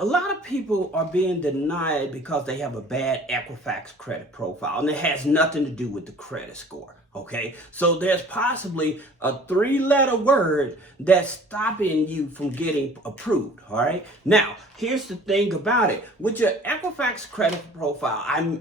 A lot of people are being denied because they have a bad Equifax credit profile, and it has nothing to do with the credit score. Okay, so there's possibly a three-letter word that's stopping you from getting approved. All right, now here's the thing about it. With your Equifax credit profile, I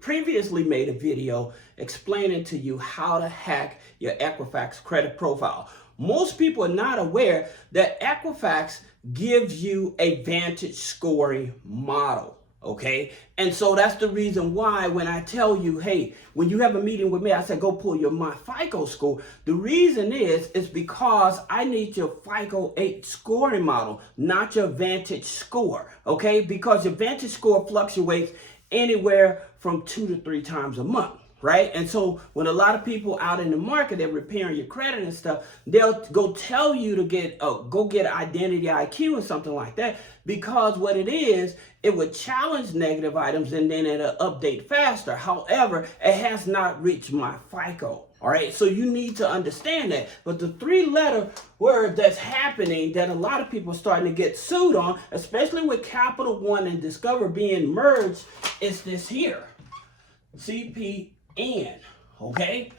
previously made a video explaining to you how to hack your Equifax credit profile. Most people are not aware that Equifax gives you a Vantage scoring model. Okay, and so that's the reason why when I tell you, hey, when you have a meeting with me, I said go pull your my FICO score. The reason is because I need your FICO 8 scoring model, not your Vantage score. Okay, because your Vantage score fluctuates anywhere from 2 to 3 times a month. Right? And so when a lot of people out in the market, they're repairing your credit and stuff, they'll go tell you to go get identity IQ or something like that, because what it is, it would challenge negative items and then it'll update faster. However, it has not reached my FICO. All right, so you need to understand that. But the 3-letter word that's happening that a lot of people are starting to get sued on, especially with Capital One and Discover being merged, is this here, CPN. Okay,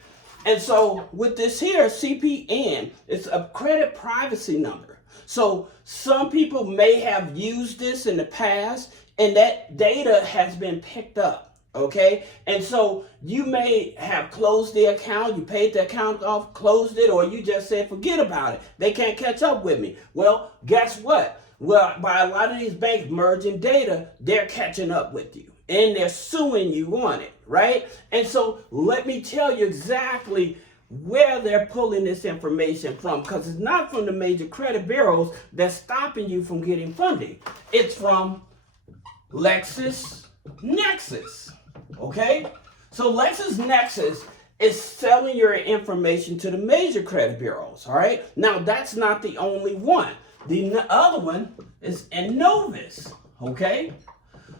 and so with this here CPN, it's a credit privacy number. So some people may have used this in the past and that data has been picked up. Okay, and so you may have closed the account, you paid the account off, closed it, or you just said forget about it, they can't catch up with me. Well, guess what? Well, by a lot of these banks merging data, they're catching up with you and they're suing you on it, right? And so let me tell you exactly where they're pulling this information from, because it's not from the major credit bureaus that's stopping you from getting funding. It's from LexisNexis, okay? So LexisNexis is selling your information to the major credit bureaus, all right? Now, that's not the only one. The other one is Innovis, okay?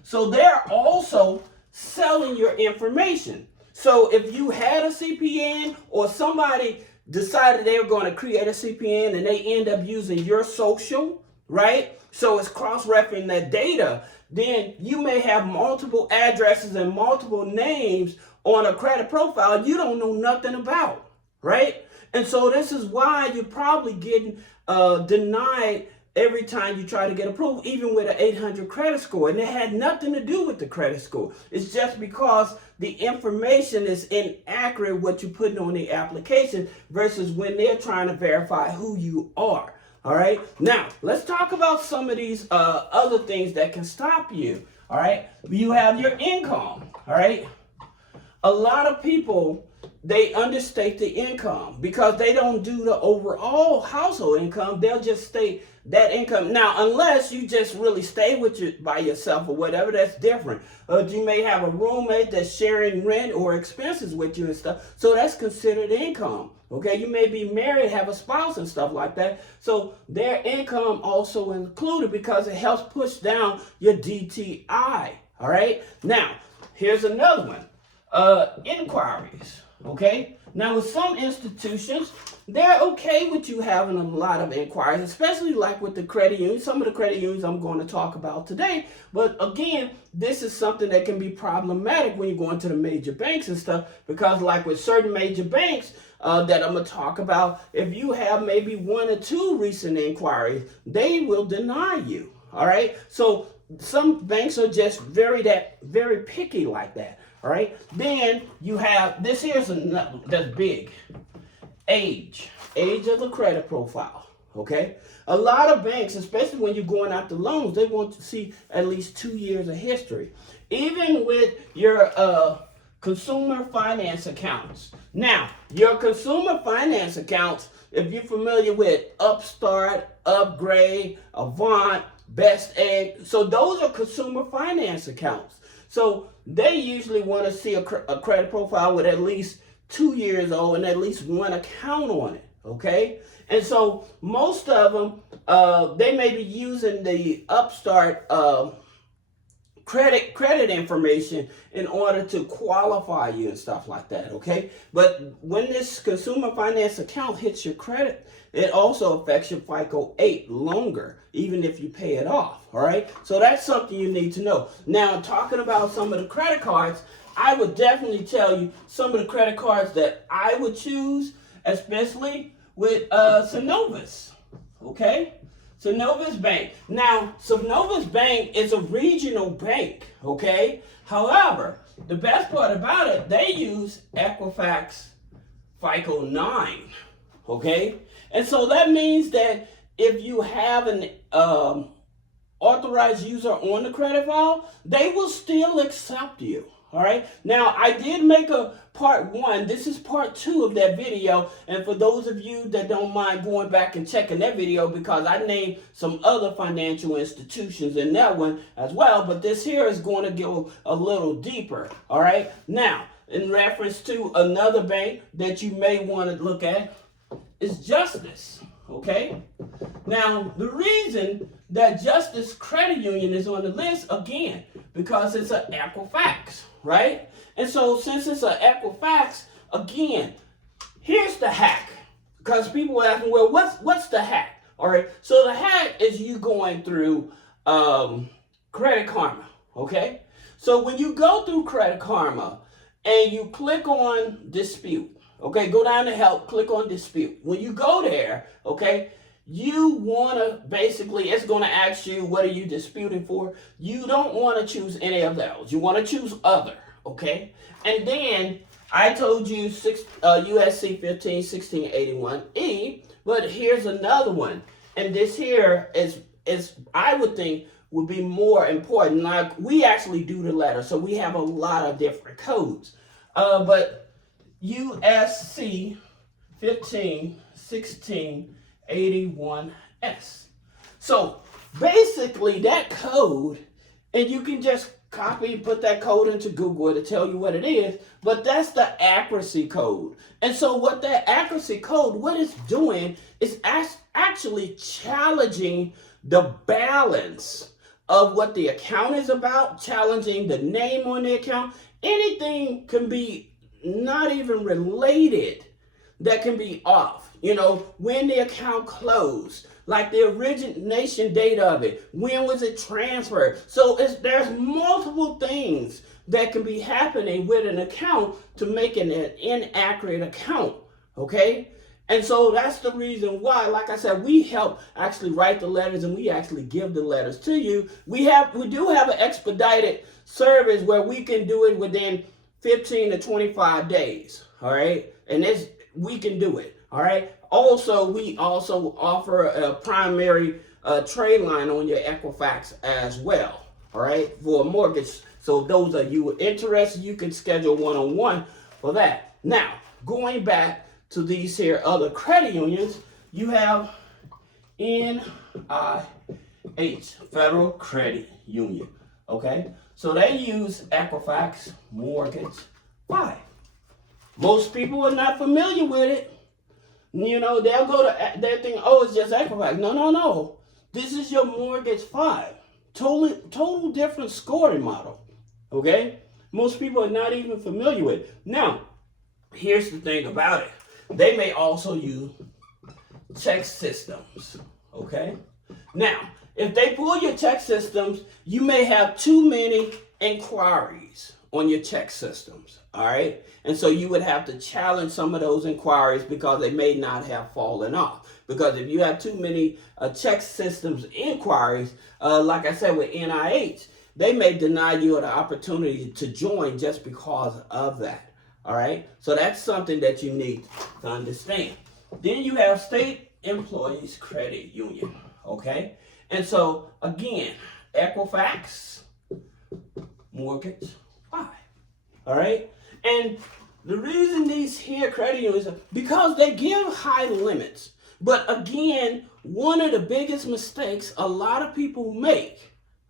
So they're also selling your information. So if you had a CPN or somebody decided they were going to create a CPN and they end up using your social, right? So it's cross-referencing that data, then you may have multiple addresses and multiple names on a credit profile you don't know nothing about, right? And so this is why you're probably getting denied every time you try to get approved, even with an 800 credit score. And it had nothing to do with the credit score. It's just because the information is inaccurate, what you're putting on the application versus when they're trying to verify who you are. All right. Now, let's talk about some of these other things that can stop you. All right. You have your income. All right. A lot of people, they understate the income because they don't do the overall household income. They'll just state that income. Now, unless you just really stay by yourself or whatever, that's different. You may have a roommate that's sharing rent or expenses with you and stuff. So that's considered income. Okay, you may be married, have a spouse and stuff like that. So their income also included because it helps push down your DTI. All right. Now, here's another one. Inquiries. Okay. Now, with some institutions, they're okay with you having a lot of inquiries, especially like with the credit unions. Some of the credit unions I'm going to talk about today. But again, this is something that can be problematic when you go into the major banks and stuff, because like with certain major banks that I'm going to talk about, if you have maybe 1 or 2 recent inquiries, they will deny you. All right. So some banks are just very picky like that. All right. Then you have this here's another that's big. Age of the credit profile. Okay. A lot of banks, especially when you're going after loans, they want to see at least 2 years of history. Even with your consumer finance accounts. Now, your consumer finance accounts, if you're familiar with Upstart, Upgrade, Avant, Best Egg, so those are consumer finance accounts. So they usually want to see a credit profile with at least 2 years old and at least 1 account on it. Okay, and so most of them they may be using the Upstart credit information in order to qualify you and stuff like that. Okay, but when this consumer finance account hits your credit it also affects your FICO 8 longer, even if you pay it off, all right? So that's something you need to know. Now, talking about some of the credit cards, I would definitely tell you some of the credit cards that I would choose, especially with Synovus, okay? Synovus Bank. Now, Synovus Bank is a regional bank, okay? However, the best part about it, they use Equifax FICO 9, okay? And so that means that if you have an authorized user on the credit file, they will still accept you. All right. Now, I did make a part 1. This is part 2 of that video. And for those of you that don't mind going back and checking that video, because I named some other financial institutions in that one as well. But this here is going to go a little deeper. All right. Now, in reference to another bank that you may want to look at is Justice. Okay. Now, the reason that Justice Credit Union is on the list, again, because it's an Equifax, right? And so since it's an Equifax, again, here's the hack. Because people ask me, well, what's the hack? All right, so the hack is you going through Credit Karma, okay? So when you go through Credit Karma and you click on dispute, okay, go down to help, click on dispute. When you go there, okay, you want to basically, it's going to ask you, what are you disputing for? You don't want to choose any of those. You want to choose other, okay? And then I told you USC 151681E, but here's another one. And this here is I would think would be more important. Like, we actually do the letter, so we have a lot of different codes. But USC 151681S. So basically that code, and you can just copy, put that code into Google to tell you what it is, but that's the accuracy code. And so what that accuracy code, what it's doing is actually challenging the balance of what the account is about, challenging the name on the account. Anything can be not even related that can be off. You know, when the account closed, like the origination date of it, when was it transferred? So there's multiple things that can be happening with an account to make an inaccurate account, okay? And so that's the reason why, like I said, we help actually write the letters and we actually give the letters to you. We do have an expedited service where we can do it within 15 to 25 days, all right? And we can do it, all right? Also, we also offer a primary trade line on your Equifax as well, all right, for a mortgage. So those of you interested, you can schedule one-on-one for that. Now, going back to these here other credit unions, you have NIH, Federal Credit Union, okay? So they use Equifax Mortgage 5. Most people are not familiar with it. You know, they'll go to, they think, oh, it's just Equifax. No. This is your Mortgage 5. Total different scoring model, okay? Most people are not even familiar with it. Now, here's the thing about it. They may also use check systems, okay? Now, if they pull your check systems, you may have too many inquiries on your check systems, all right? And so you would have to challenge some of those inquiries because they may not have fallen off. Because if you have too many check systems inquiries, like I said with NIH, they may deny you the opportunity to join just because of that. All right, so that's something that you need to understand. Then you have State Employees Credit Union, okay? And so, again, Equifax, Mortgage 5, all right? And the reason these here credit unions are because they give high limits. But again, one of the biggest mistakes a lot of people make,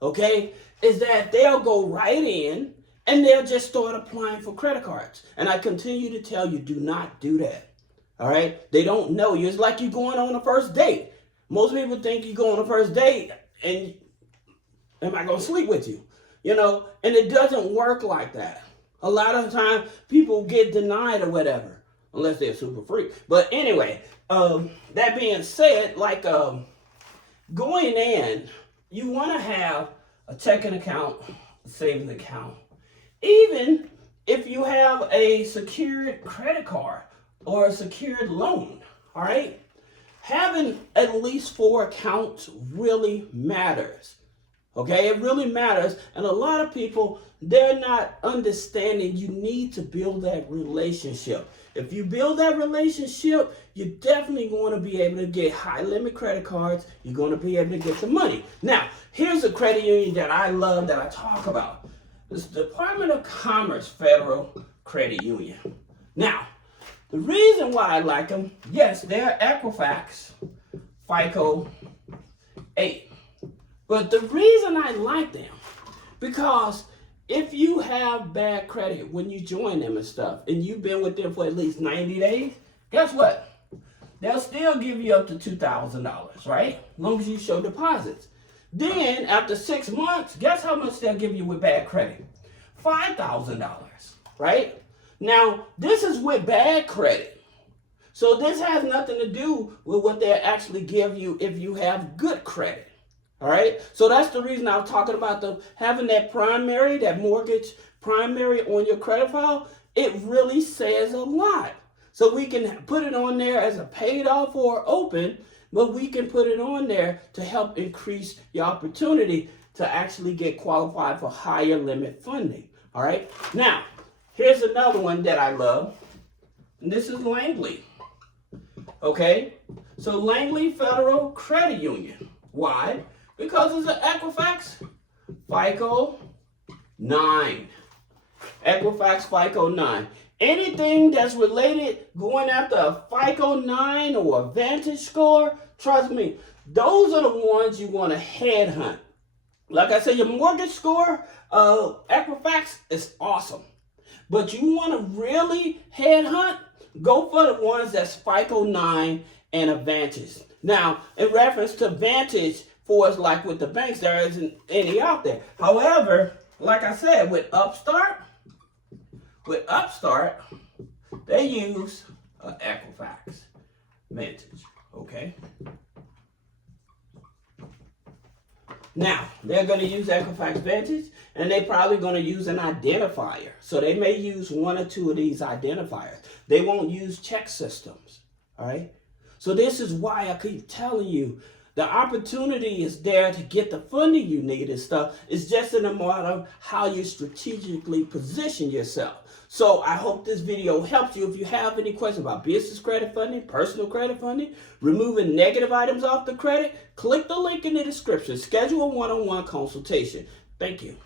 okay, is that they'll go right in and they'll just start applying for credit cards. And I continue to tell you, do not do that. All right? They don't know you. It's like you going on a first date. Most people think you go on a first date and am I going to sleep with you? You know, and it doesn't work like that. A lot of the time, people get denied or whatever, unless they're super freak. But anyway, that being said, like going in, you want to have a checking account, a savings account. Even if you have a secured credit card or a secured loan, all right? Having at least 4 accounts really matters. Okay, it really matters. And a lot of people, they're not understanding you need to build that relationship. If you build that relationship, you're definitely going to be able to get high limit credit cards. You're going to be able to get some money. Now, here's a credit union that I love, that I talk about. It's the Department of Commerce Federal Credit Union. Now, the reason why I like them, yes, they're Equifax, FICO 8. But the reason I like them, because if you have bad credit when you join them and stuff, and you've been with them for at least 90 days, guess what? They'll still give you up to $2,000, right? As long as you show deposits. Then, after 6 months, guess how much they'll give you with bad credit? $5,000, right? Now, this is with bad credit. So this has nothing to do with what they'll actually give you if you have good credit. All right, so that's the reason I was talking about having that primary, that mortgage primary on your credit file. It really says a lot. So we can put it on there as a paid off or open, but we can put it on there to help increase your opportunity to actually get qualified for higher limit funding. All right, now here's another one that I love, and this is Langley. Okay, so Langley Federal Credit Union. Why? Because it's an Equifax FICO 9. Equifax FICO 9. Anything that's related going after a FICO 9 or a Vantage score, trust me, those are the ones you want to headhunt. Like I said, your mortgage score, Equifax is awesome. But you want to really headhunt, go for the ones that's FICO 9 and a Vantage. Now, in reference to Vantage, for us, like with the banks, there isn't any out there. However, like I said, with Upstart, they use Equifax Vantage, okay? Now, they're going to use Equifax Vantage, and they're probably going to use an identifier. So they may use 1 or 2 of these identifiers. They won't use check systems, all right? So this is why I keep telling you, the opportunity is there to get the funding you need and stuff. It's just in a matter of how you strategically position yourself. So I hope this video helps you. If you have any questions about business credit funding, personal credit funding, removing negative items off the credit, click the link in the description. Schedule a one-on-one consultation. Thank you.